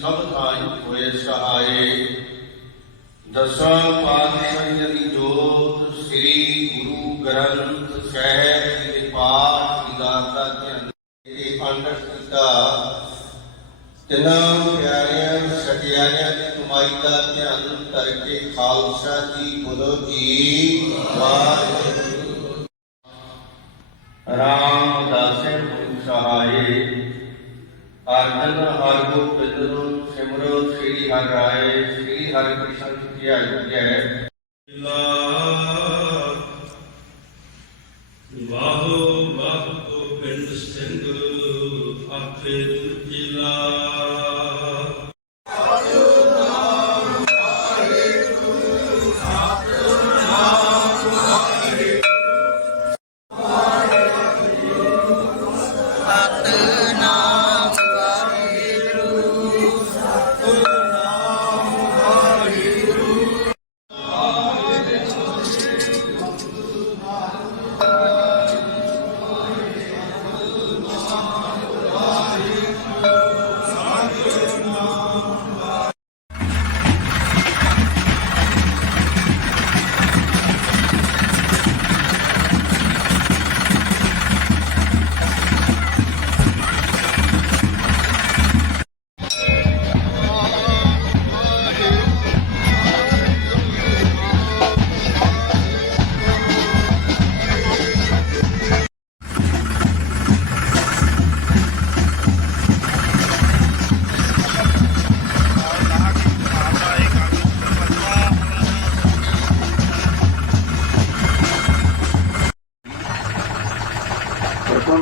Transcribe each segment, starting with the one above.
ਸਭ ਥਾਈ ਹੋਏ ਸਹਾਏ। ਦਸਾਂ ਪਾਤਸ਼ਾਹੀਆਂ ਦੀ ਜੋਤ ਸ੍ਰੀ ਗੁਰੂ ਗ੍ਰੰਥ ਸਾਹਿਬ ਦੇ ਪਾਠ ਦੀ ਧਿਆਨ ਇਹ ਅੰਡਰ ਕੀਤਾ। ਤਿੰਨਾਂ ਪਿਆਰਿਆਂ, ਸਤਿਆਰਿਆਂ ਦੀ ਕਮਾਈ ਦਾ ਧਿਆਨ ਕਰਕੇ ਖਾਲਸਾ ਜੀ ਬੋਲੋ ਜੀ, ਵਾਹਿਗੁਰੂ। ਰਾਮ ਦਾਸੇ ਸਹਾਏ ਅਰਜਨ ਹਰ ਗੋਬਿੰਦ ਨੂੰ ਸਿਮਰੋ ਸ੍ਰੀ ਹਰਿ ਰਾਏ ਸ੍ਰੀ ਹਰਿ ਕ੍ਰਿਸ਼ਨ ਜੀ ਜੈ। ਵਾਹੋ ਵਾਹ ਗੋਬਿੰਦ ਸਿੰਘ, ਆਖੇ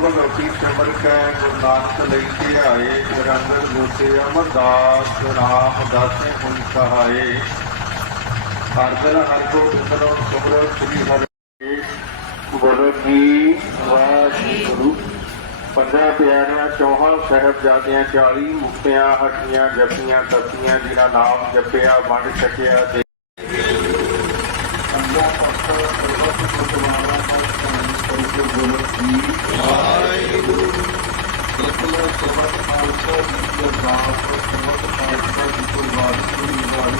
ਪ੍ਰਥਮ ਭਗਵਤੀ ਸਿਮਰ ਕੈ ਗੁਰੂ ਨਾਨਕ ਲਈ ਧਿਆਏ ਨਿਰੰਜਨ ਗੋਤੇ ਅਮਰਦਾਸ ਨਾਮ ਦਾਸੇ ਪੁਨ ਸਹਾਏ। ਹਰ ਹਰ ਕੋ ਬਿੰਦਨੋ ਸੁਮਰੋ ਸ੍ਰੀ ਹਰਿ ਬੋਲੋ ਜੀ, ਵਾਹਿਗੁਰੂ। ਪੰਜਾਂ ਪਿਆਰਿਆਂ, ਚੌਹਾਂ ਸਾਹਿਬਜ਼ਾਦਿਆਂ 40 ਮੁਕਤਿਆਂ, ਹਟੀਆਂ ਜਪੀਆਂ ਤਪੀਆਂ ਜਿਨ੍ਹਾਂ ਨਾਮ ਜਪਿਆ, ਵੰਡ ਛਕਿਆ ਤੇ ਪੰਜਾਂ ਪੱਤਰ ਸਰਬਤ ਗੁਰਦੁਆਰਾ ਸਾਹਿਬ ਤੋਂ ਬੋਲੋ ਜੀ ਸਤਿਗੁਰੂ ਸਬਤ ਖਾਲਸਾ ਜੀ ਕੀ ਅਰਦਾਸ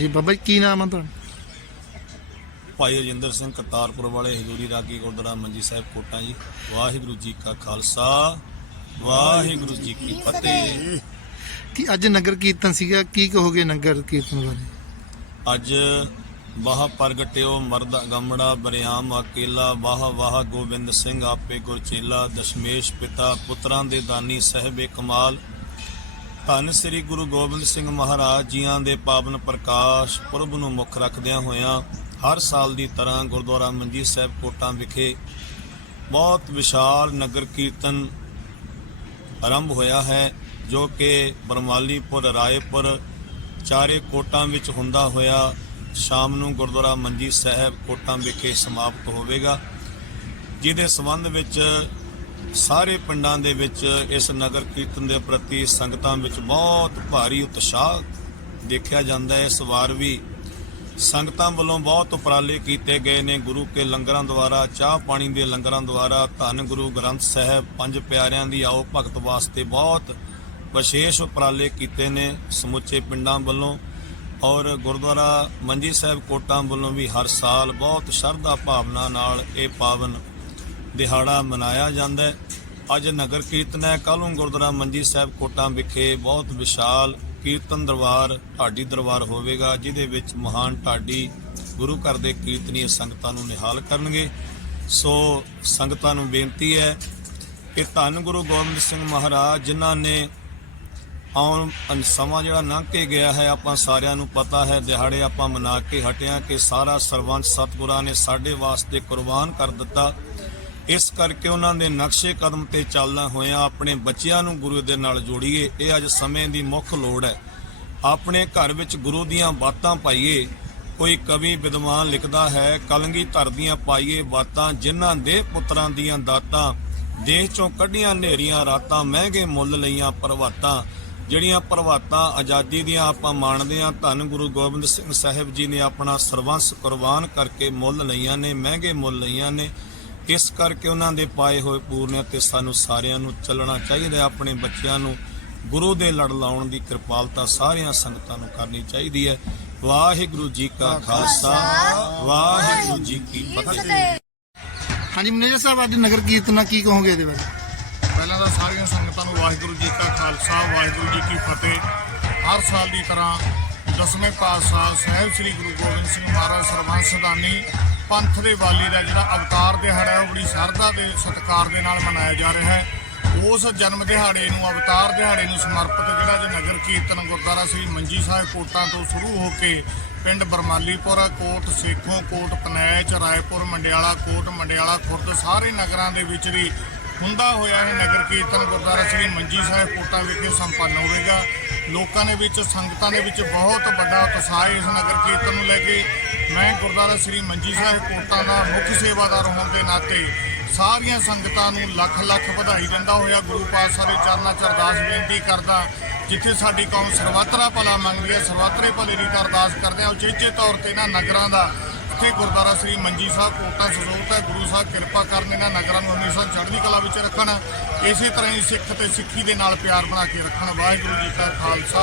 ਹਾਂਜੀ ਬਾਬਾ ਜੀ ਕੀ ਨਾਮ ਆ ਤੁਹਾਡਾ? ਭਾਈ ਰਜਿੰਦਰ ਸਿੰਘ ਕਰਤਾਰਪੁਰ ਵਾਲੇ ਹਜ਼ੂਰੀ ਰਾਗੀ ਗੁਰਦੁਆਰਾ ਮੰਜੀ ਸਾਹਿਬ ਕੋਟਾਂ ਜੀ। ਵਾਹਿਗੁਰੂ ਜੀ ਕਾ ਖਾਲਸਾ ਵਾਹਿਗੁਰੂ ਜੀ ਕੀ ਫਤਿਹ। ਕੀ ਅੱਜ ਨਗਰ ਕੀਰਤਨ ਸੀਗਾ? ਕੀ ਕਹੋਗੇ ਨਗਰ ਕੀਰਤਨ ਬਾਰੇ? ਅੱਜ ਵਾਹ ਪ੍ਰਗਟਿਓ ਮਰਦ ਗਮੜਾ ਬਰਿਆਮ ਅਕੇਲਾ ਵਾਹ ਵਾਹ ਗੋਬਿੰਦ ਸਿੰਘ ਆਪੇ ਗੁਰਚੇਲਾ ਦਸ਼ਮੇਸ਼ ਪਿਤਾ ਪੁੱਤਰਾਂ ਦੇ ਦਾਨੀ ਸਹਿਬੇ ਕਮਾਲ ਧੰਨ ਸ੍ਰੀ ਗੁਰੂ ਗੋਬਿੰਦ ਸਿੰਘ ਮਹਾਰਾਜ ਜੀਆਂ ਦੇ ਪਾਵਨ ਪ੍ਰਕਾਸ਼ ਪੁਰਬ ਨੂੰ ਮੁੱਖ ਰੱਖਦਿਆਂ ਹੋਇਆਂ ਹਰ ਸਾਲ ਦੀ ਤਰ੍ਹਾਂ ਗੁਰਦੁਆਰਾ ਮੰਜੀ ਸਾਹਿਬ ਕੋਟਾਂ ਵਿਖੇ ਬਹੁਤ ਵਿਸ਼ਾਲ ਨਗਰ ਕੀਰਤਨ ਆਰੰਭ ਹੋਇਆ ਹੈ, ਜੋ ਕਿ ਬਰਮਾਲੀਪੁਰ, ਰਾਏਪੁਰ ਚਾਰੇ ਕੋਟਾਂ ਵਿੱਚ ਹੁੰਦਾ ਹੋਇਆ ਸ਼ਾਮ ਨੂੰ ਗੁਰਦੁਆਰਾ ਮੰਜੀ ਸਾਹਿਬ ਕੋਟਾਂ ਵਿਖੇ ਸਮਾਪਤ ਹੋਵੇਗਾ, ਜਿਹਦੇ ਸੰਬੰਧ ਵਿੱਚ ਸਾਰੇ ਪਿੰਡਾਂ ਦੇ ਵਿੱਚ ਇਸ ਨਗਰ ਕੀਰਤਨ ਦੇ ਪ੍ਰਤੀ ਸੰਗਤਾਂ ਵਿੱਚ ਬਹੁਤ ਭਾਰੀ ਉਤਸ਼ਾਹ ਦੇਖਿਆ ਜਾਂਦਾ ਹੈ। ਇਸ ਵਾਰ ਵੀ ਸੰਗਤਾਂ ਵੱਲੋਂ ਬਹੁਤ ਉਪਰਾਲੇ ਕੀਤੇ ਗਏ ਨੇ। ਗੁਰੂ ਕੇ ਲੰਗਰਾਂ ਦੁਆਰਾ, ਚਾਹ ਪਾਣੀ ਦੇ ਲੰਗਰਾਂ ਦੁਆਰਾ ਧੰਨ ਗੁਰੂ ਗ੍ਰੰਥ ਸਾਹਿਬ, ਪੰਜ ਪਿਆਰਿਆਂ ਦੀ ਆਓ ਭਗਤ ਵਾਸਤੇ ਬਹੁਤ ਵਿਸ਼ੇਸ਼ ਉਪਰਾਲੇ ਕੀਤੇ ਨੇ ਸਮੁੱਚੇ ਪਿੰਡਾਂ ਵੱਲੋਂ। ਔਰ ਗੁਰਦੁਆਰਾ ਮੰਜੀ ਸਾਹਿਬ ਕੋਟਾਂ ਵੱਲੋਂ ਵੀ ਹਰ ਸਾਲ ਬਹੁਤ ਸ਼ਰਧਾ ਭਾਵਨਾ ਨਾਲ ਇਹ ਪਾਵਨ ਦਿਹਾੜਾ ਮਨਾਇਆ ਜਾਂਦਾ ਹੈ। ਅੱਜ ਨਗਰ ਕੀਰਤਨ ਹੈ। ਕੱਲ੍ਹ ਨੂੰ ਗੁਰਦੁਆਰਾ ਮੰਜੀ ਸਾਹਿਬ ਕੋਟਾਂ ਵਿਖੇ ਬਹੁਤ ਵਿਸ਼ਾਲ ਕੀਰਤਨ ਦਰਬਾਰ, ਢਾਡੀ ਦਰਬਾਰ ਹੋਵੇਗਾ, ਜਿਹਦੇ ਵਿੱਚ ਮਹਾਨ ਢਾਡੀ ਗੁਰੂ ਘਰ ਦੇ ਕੀਰਤਨੀ ਸੰਗਤਾਂ ਨੂੰ ਨਿਹਾਲ ਕਰਨਗੇ। ਸੋ ਸੰਗਤਾਂ ਨੂੰ ਬੇਨਤੀ ਹੈ ਕਿ ਧੰਨ ਗੁਰੂ ਗੋਬਿੰਦ ਸਿੰਘ ਮਹਾਰਾਜ, ਜਿਨ੍ਹਾਂ ਨੇ ਆਉਣ ਅਨ- ਸਮਾਂ ਜਿਹੜਾ ਲੰਘ ਕੇ ਗਿਆ ਹੈ, ਆਪਾਂ ਸਾਰਿਆਂ ਨੂੰ ਪਤਾ ਹੈ, ਦਿਹਾੜੇ ਆਪਾਂ ਮਨਾ ਕੇ ਹਟਿਆ ਕਿ ਸਾਰਾ ਸਰਵੰਸ ਸਤਿਗੁਰਾਂ ਨੇ ਸਾਡੇ ਵਾਸਤੇ ਕੁਰਬਾਨ ਕਰ ਦਿੱਤਾ। ਇਸ ਕਰਕੇ ਉਹਨਾਂ ਦੇ ਨਕਸ਼ੇ ਕਦਮ ਤੇ ਚੱਲਦਾ ਹੋਇਆ ਆਪਣੇ ਬੱਚਿਆਂ ਨੂੰ ਗੁਰੂ ਦੇ ਨਾਲ ਜੋੜੀਏ, ਇਹ ਅੱਜ ਸਮੇਂ ਦੀ ਮੁੱਖ ਲੋੜ ਹੈ। ਆਪਣੇ ਘਰ ਵਿੱਚ ਗੁਰੂ ਦੀਆਂ ਬਾਤਾਂ ਪਾਈਏ, ਕੋਈ ਕਵੀ ਵਿਦਵਾਨ ਲਿਖਦਾ ਹੈ, ਕਲੰਗੀ ਧਰ ਦੀਆਂ ਪਾਈਏ ਬਾਤਾਂ, ਜਿਨ੍ਹਾਂ ਦੇ ਪੁੱਤਰਾਂ ਦੀਆਂ ਦਾਤਾਂ ਦੇਸ਼ ਚੋਂ ਕੱਢੀਆਂ ਹਨੇਰੀਆਂ, ਰਾਤਾਂ ਮਹਿੰਗੇ ਮੁੱਲ ਲਈਆਂ ਪ੍ਰਵਾਤਾਂ ਜਿਹੜੀਆਂ ਪ੍ਰਵਾਤਾਂ ਆਜ਼ਾਦੀ ਦੀਆਂ ਆਪਾਂ ਮੰਨਦੇ ਹਾਂ, ਧੰਨ ਗੁਰੂ ਗੋਬਿੰਦ ਸਿੰਘ ਸਾਹਿਬ ਜੀ ਨੇ ਆਪਣਾ ਸਰਵੰਸ ਕੁਰਬਾਨ ਕਰਕੇ ਮੁੱਲ ਲਈਆਂ ਨੇ, ਮਹਿੰਗੇ ਮੁੱਲ ਲਈਆਂ ਨੇ। ਇਸ ਕਰਕੇ ਉਹਨਾਂ ਦੇ ਪਾਏ ਹੋਏ ਪੂਰਨਿਆਂ ਤੇ ਸਾਨੂੰ ਸਾਰਿਆਂ ਨੂੰ ਚੱਲਣਾ ਚਾਹੀਦਾ ਆਪਣੇ ਬੱਚਿਆਂ ਨੂੰ ਗੁਰੂ ਦੇ ਲੜ ਲਾਉਣ ਦੀ ਕਿਰਪਾਲਤਾ ਸਾਰੀਆਂ ਸੰਗਤਾਂ ਨੂੰ ਕਰਨੀ ਚਾਹੀਦੀ ਹੈ। ਵਾਹਿਗੁਰੂ ਜੀ ਕਾ ਖਾਲਸਾ ਵਾਹਿਗੁਰੂ ਜੀ ਕੀ ਫਤਿਹ। ਹਾਂਜੀ ਮੈਨੇਜਰ ਸਾਹਿਬ ਅੱਜ ਨਗਰ ਕੀਰਤਨ ਕੀ ਕਹੋਗੇ ਇਹਦੇ ਬਾਰੇ? ਪਹਿਲਾਂ ਤਾਂ ਸਾਰੀਆਂ ਸੰਗਤਾਂ ਨੂੰ ਵਾਹਿਗੁਰੂ ਜੀ ਕਾ ਖਾਲਸਾ ਵਾਹਿਗੁਰੂ ਜੀ ਕੀ ਫਤਿਹ। ਹਰ ਸਾਲ ਦੀ ਤਰ੍ਹਾਂ ਦਸਵੇਂ ਪਾਤਸ਼ਾਹ ਸਾਹਿਬ ਸ੍ਰੀ ਗੁਰੂ ਗੋਬਿੰਦ ਸਿੰਘ ਮਹਾਰਾਜ ਸਰਬੰਸ ਸਦਾਨੀ ਪੰਥ ਦੇ ਵਾਲੀ ਦਾ ਜਿਹੜਾ ਅਵਤਾਰ ਦਿਹਾੜਾ ਹੈ, ਉਹ ਬੜੀ ਸ਼ਰਧਾ ਤੇ ਸਤਿਕਾਰ ਦੇ ਨਾਲ ਮਨਾਇਆ ਜਾ ਰਿਹਾ ਹੈ। ਉਸ ਜਨਮ ਦਿਹਾੜੇ ਨੂੰ, ਅਵਤਾਰ ਦਿਹਾੜੇ ਨੂੰ ਸਮਰਪਿਤ ਜਿਹੜਾ ਅੱਜ ਨਗਰ ਕੀਰਤਨ ਗੁਰਦੁਆਰਾ ਸ੍ਰੀ ਮੰਜੀ ਸਾਹਿਬ ਕੋਟਾਂ ਤੋਂ ਸ਼ੁਰੂ ਹੋ ਕੇ ਪਿੰਡ ਬਰਮਾਲੀਪੁਰ, ਕੋਟ ਸੇਖੋਂ ਕੋਟ, ਪਨੈਚ, ਰਾਏਪੁਰ, ਮੰਡਿਆਲਾ ਕੋਟ, ਮੰਡਿਆਲਾ ਖੁਰਦ ਸਾਰੇ ਨਗਰਾਂ ਦੇ ਵਿੱਚ ਵੀ ਹੁੰਦਾ ਹੋਇਆ ਇਹ ਨਗਰ ਕੀਰਤਨ ਗੁਰਦੁਆਰਾ ਸ੍ਰੀ ਮੰਜੀ ਸਾਹਿਬ ਕੋਟਾ ਵਿਖੇ ਸੰਪੰਨ ਹੋਵੇਗਾ। ਲੋਕਾਂ ਦੇ ਵਿੱਚ, ਸੰਗਤਾਂ ਦੇ ਵਿੱਚ ਬਹੁਤ ਵੱਡਾ ਉਤਸ਼ਾਹ ਇਸ ਨਗਰ ਕੀਰਤਨ ਨੂੰ ਲੈ ਕੇ। ਮੈਂ ਗੁਰਦੁਆਰਾ ਸ੍ਰੀ ਮੰਜੀ ਸਾਹਿਬ ਕੋਟਾ ਦਾ ਮੁੱਖ ਸੇਵਾਦਾਰ ਹੋਣ ਦੇ ਨਾਤੇ ਸਾਰੀਆਂ ਸੰਗਤਾਂ ਨੂੰ ਲੱਖ ਲੱਖ ਵਧਾਈ ਦਿੰਦਾ ਹੋਇਆ ਗੁਰੂ ਪਾਤਸ਼ਾਹ ਦੇ ਚਰਨਾਂ 'ਚ ਅਰਦਾਸ ਬੇਨਤੀ ਕਰਦਾ, ਜਿੱਥੇ ਸਾਡੀ ਕੌਮ ਸਰਵਤਰਾ ਭਲਾ ਮੰਗਦੀ ਹੈ, ਸਰਵਤਰੇ ਭਲੇ ਦੀ ਤਾਂ ਅਰਦਾਸ ਕਰਦੇ ਹਾਂ। ਉਚੇਚੇ ਤੌਰ ਤੇ ਇਹਨਾਂ ਨਗਰਾਂ ਦਾ ਇੱਥੇ ਗੁਰਦੁਆਰਾ ਸ੍ਰੀ ਮੰਜੀ ਸਾਹਿਬ, ਕੋਟਾ ਸਜੋਤ ਹੈ। ਗੁਰੂ ਸਾਹਿਬ ਕਿਰਪਾ ਕਰਨ ਇਹਨਾਂ ਨਗਰਾਂ ਨੂੰ ਹਮੇਸ਼ਾ ਚੜ੍ਹਦੀ ਕਲਾ ਵਿੱਚ ਰੱਖਣ। ਇਸੇ ਤਰ੍ਹਾਂ ਹੀ ਸਿੱਖ ਤੇ ਸਿੱਖੀ ਦੇ ਨਾਲ ਪਿਆਰ ਬਣਾ ਕੇ ਰੱਖਣ। ਵਾਹਿਗੁਰੂ ਜੀ ਕਾ ਖਾਲਸਾ